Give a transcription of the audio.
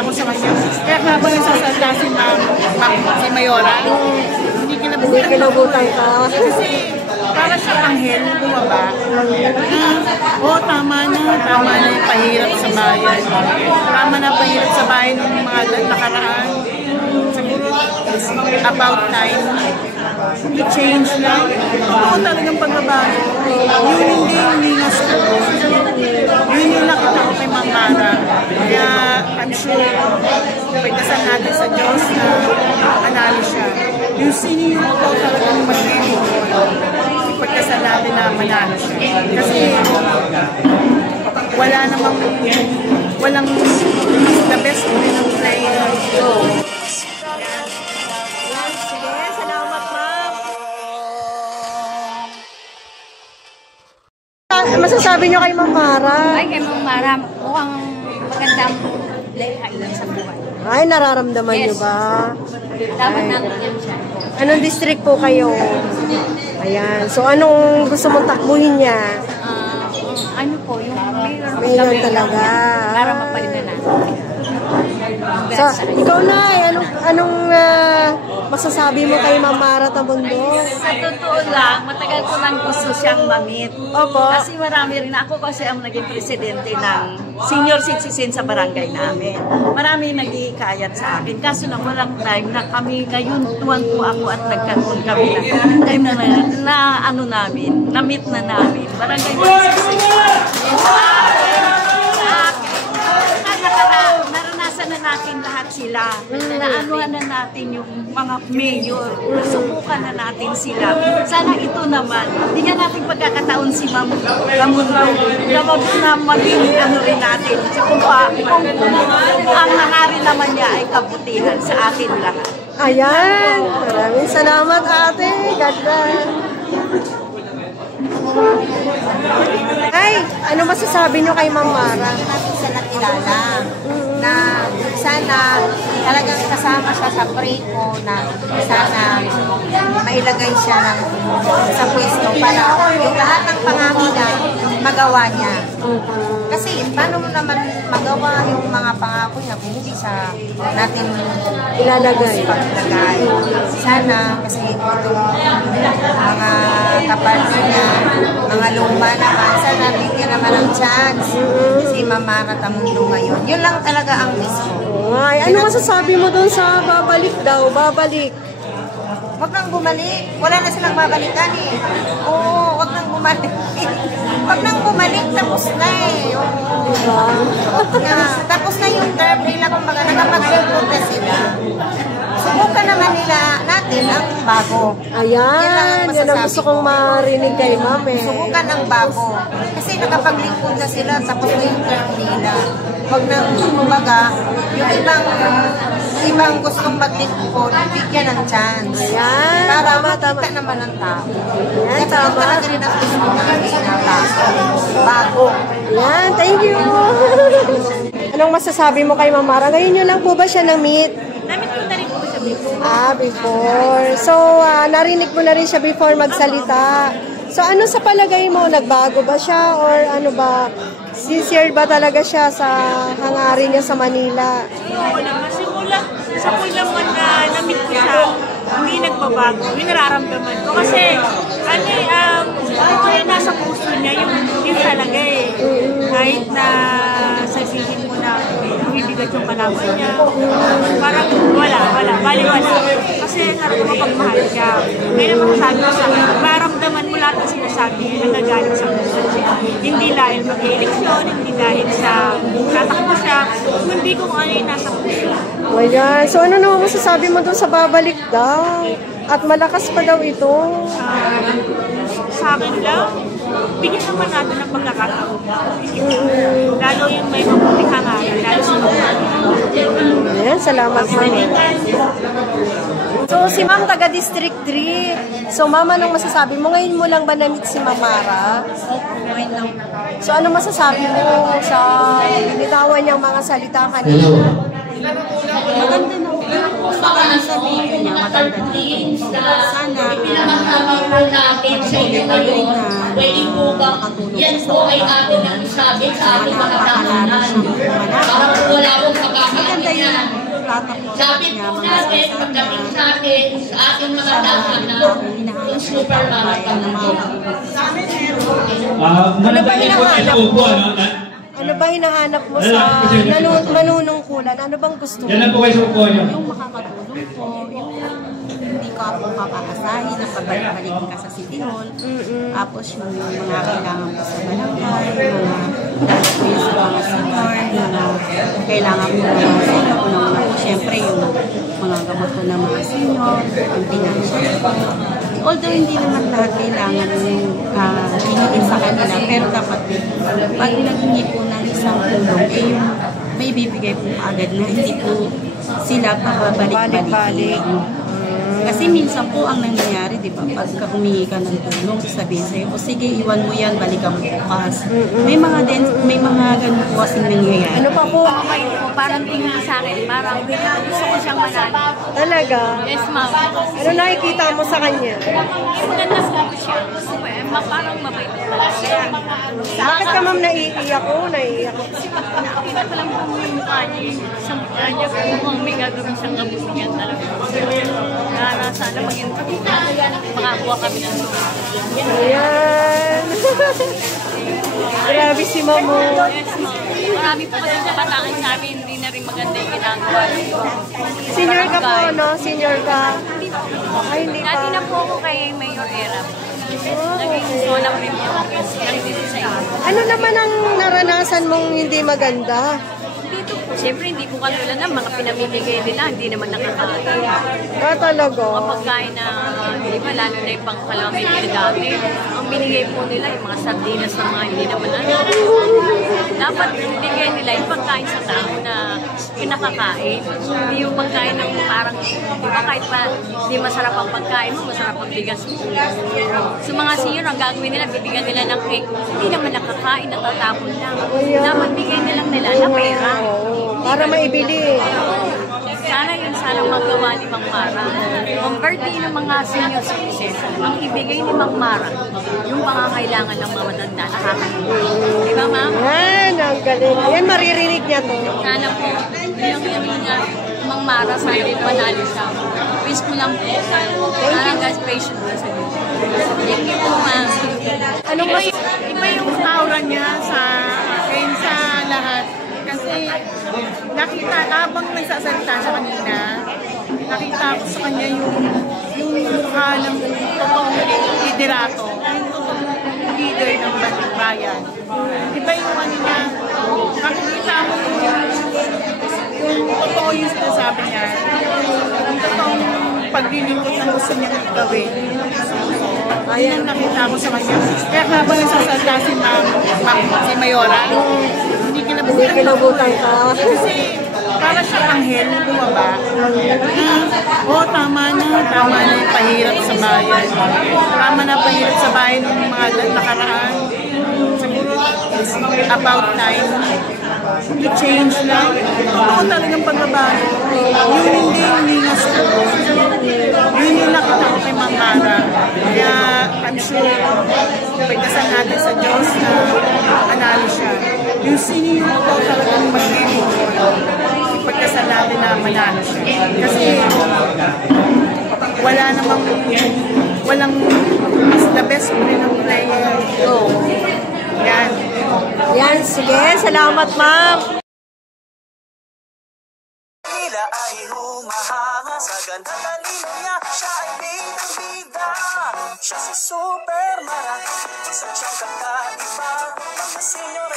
ako sa kanya. Kaya habang nagsasalita si Mayora, hindi kinabutan ka. Kasi para sa anghel, bumaba. Tama na yung pahirap sa bayan. Tama na pahirap sa bayan ng mga nakaraan. Siguro, about time. I-change lang. Oo, talagang pagbabago. Yun hindi yung lingas ko. Yun yung nakita ko kay Ma'am Mara. Kaya, I'm sure, pagkasal natin sa Diyos na analo siya. Yung sino yung totoo talagang mag-ibig ko. Pagkasal natin na manalo siya. Kasi, walang the best winning player. Masasabi nyo kay Ma'am Mara? Ay, kay Ma'am Mara, mukhang magandang kailan sa buhay. Ay, nararamdaman nyo ba? Dapat natin yan siya. Anong district po kayo? Ayan. So, anong gusto mong takbuhin niya? Ano po, yung mayor talaga. Para mapalitan natin. So, ikaw na, anong masasabi mo kay Ma'am Mara Tamundo? Sa totoo lang, matagal ko lang gusto siyang mamit. Opo. Kasi marami rin. Ako kasi ang naging presidente ng senior citizen sa barangay namin. Marami nag-iikayat sa akin. Kaso lang walang time na kami ngayon, tuwan po ako at nagkaroon kami ng time na-meet na namin. Barangay naranasan na natin lahat sila. Naanuhan na natin yung mga mayor. Nasubukan na natin sila. Sana ito naman, bigyan natin pagkakataon si Ma'am Tamundo na maging ano rin natin. Kung ang nangarin naman niya ay kabutihan sa atin lahat. Ayan. Maraming salamat, ate. God bless. Ay, ano masasabi nyo kay Ma'am Mara? Natin siya nakilala na sana talagang kasama siya sa pray ko na sana mailagay siya sa pwesto para yung lahat ng panganginan magawa niya. Kasi paano mo naman magawa yung mga pangako niya kung hindi sa natin ilalagay. Sana kasi itong mga kapartner niya, mga luma naman, sana bigyan naman ng chance si Ma'am Mara Tamundo ngayon. Yun lang talaga ang mismo. Ay, ano masasabi mo doon sa babalik daw? Babalik. Wag nang bumalik. Wala na silang babalikan eh. Oo, wag nang bumalik. Wag nang bumalik. Tapos na eh. Oo. Tapos na yung term nila. Kung baga nakapag-protest sila. Subukan naman nila natin ang bago. Ayan. Yan ang gusto kong marinig kay Ma'am eh. Subukan ang bago. Kasi nakapaglingkod na sila. Tapos na yung term nila. Wag nang kumbaga, yung ibang gustong maglingkod, bigyan ng chance. Ayan. Para makita naman ng tao. Ayan, tama. Talaga rin ang gusto namin na bago. Ayan, thank you. Anong masasabi mo kay Ma'am Mara? Ngayon nyo lang po ba siya na-meet? Namit ko na rin po siya before. Before. So, narinig mo na rin siya before magsalita. So, ano sa palagay mo? Nagbago ba siya? Or ano ba? Sincere ba talaga siya sa hangarin niya sa Manila? Oo naman. Sa naman na namit ko siya, hindi nagbabago. Yung nararamdaman ko. Kasi, kung nasa puso niya, yung talaga eh. Kahit na sabihin mo na bibigat yung kalaban niya, parang wala. Kasi sarap mapagmahal ka. Ngayon naman sabi ko sa akin, maramdaman mo lahat ng sinasabi niya nagagaling sa puso niya. Hindi dahil mag-eleksyon, hindi dahil sa tatakbo siya, hindi kung ano yung nasa puso. Ayan. So, ano naman masasabi mo doon sa babalik daw? At malakas pa daw ito. Sa akin lang, bigyan naman natin ng pagkakataon. Lalo yung may mabuting hangarin, lalo sa mga. Ayan, salamat Ma'am. So, si Ma'am taga District 3. So, Ma'am, anong masasabi mo? Ngayon mo lang ba na-meet si Ma'am Mara? Ngayon lang. So, ano masasabi mo sa binitawan niyang mga salita kanina? Maganda na. Baka sabihin niya, maganda din. Sana, natin sa inyo ngayon. Pwede po ba, yan po ay atin ang isabi sa ating mga tahanan. Para wala pong pagkakalit yan. Lapit po natin, pagdating sa akin, sa aking mga tahanan, yung super marathon. Ano ba hinahanap mo? Ano ba hinahanap mo sa manunungkulan? Ano bang gusto mo? Yan lang po kayo sa upo nyo. Yung makakatulong po, yung hindi ko ako papaasahin na pabalik-balik ka sa City Hall. Tapos yung mga kailangan ko sa barangay, yung sa mga senior, yung kailangan ko ng mga senior. Unang-una po, syempre yung mga gamot ko ng mga senior, yung financial po. Although hindi naman lahat kailangan yung hingin sa kanila, pero dapat pag naghingi po ng isang tulong, eh yung may bibigay po agad na hindi po sila pabalik-balik. Kasi minsan po ang nangyayari, di ba, pagka humingi ka ng tulong, sasabihin sa'yo, o sige, iwan mo yan, balikan mo bukas. May mga ganun po kasing nangyayari. Ano pa po? Okay po, parang tingin sa akin, parang gusto ko siyang manalo. Talaga? Yes, ma'am. Ano nakikita mo sa kanya? Maganda po siya. Parang mabait talaga. Bakit ka ma'am naiiyak ko? Naiiyak ko. Nakita ko lang po yung mukha niya. Sa mukha niya, mukhang may gagawin siyang kabusingan talaga. Kaya sana maging makakuha kami ng tulong. Ayan. Grabe si Mamo. Yes, ma'am. Marami po kasi sa bataan sa amin, hindi na rin maganda yung ginagawa. Senior ka po, no? Senior ka. Ay, hindi Dati pa. na po ako kay Mayor Era. Naging solang rin po ako. Nandito sa iyo. Ano naman ang naranasan mong hindi maganda? Dito po, siyempre hindi po katulad ng mga pinamimigay nila, hindi naman nakakain. Talaga? Mga pagkain na, di ba, lalo na yung pang-calamity dati, ang binigay po nila yung mga sardinas na mga hindi naman ano. Dapat binigay nila yung pagkain sa tao na pinakakain. Hindi yung pagkain ng parang, di ba, kahit pa hindi masarap ang pagkain mo, masarap ang bigas mo. So mga senior, ang gagawin nila, bibigyan nila ng cake, hindi naman nakakain, natatapon lang. Dapat bigay nilang nila na pera. Para maibili. Sana yun, sana magawa ni Mang Mara. Ang birthday ng mga senior citizens, ang ibigay ni Mang Mara, yung pangangailangan ng mga matanda, nakakalimutan. Di ba, ma'am? Yan, ang galing. Yan, maririnig niya to. Sana po, yung nga, Mang Mara, sana rin panalo siya. Wish ko lang po, sana guys, patient na sa Diyos. Thank you po, ma'am. Iba yung aura niya sa akin, sa lahat. Kasi nakita, habang nagsasalita siya kanina, nakita ko sa kanya yung mukha ng totoong liderato, yung totoong leader ng bayan. Iba yung ano niya, nakikita mo yung totoo yung sinasabi niya, yung totoong paglilingkod na gusto niya gawin. Ayan ang nakita ko sa kanya. Kaya habang nagsasalita si Mayora, hindi Kinabutan ka. kasi para siyang anghel na bumaba. Tama na yung pahirap sa bayan. Tama na pahirap sa bayan ng mga nakaraan. Siguro it's about time to change lang. Totoo talagang pagbabago. Yun hindi yung lingas ko. Yun yung nakita ko kay Mang Mara. Kaya I'm sure pagdasal natin sa Diyos na manalo siya. Yung sino yung totoo talagang mag-ibig. Pagdasal natin na manalo siya. Kasi walang is the best player. Go. Yan. Yan, sige. Salamat, ma'am. Tila ay humahanga sa ganda talino niya. Siya ay bidang-bida. Siya si Super Mara. Isa siyang kakaiba. Mga senyor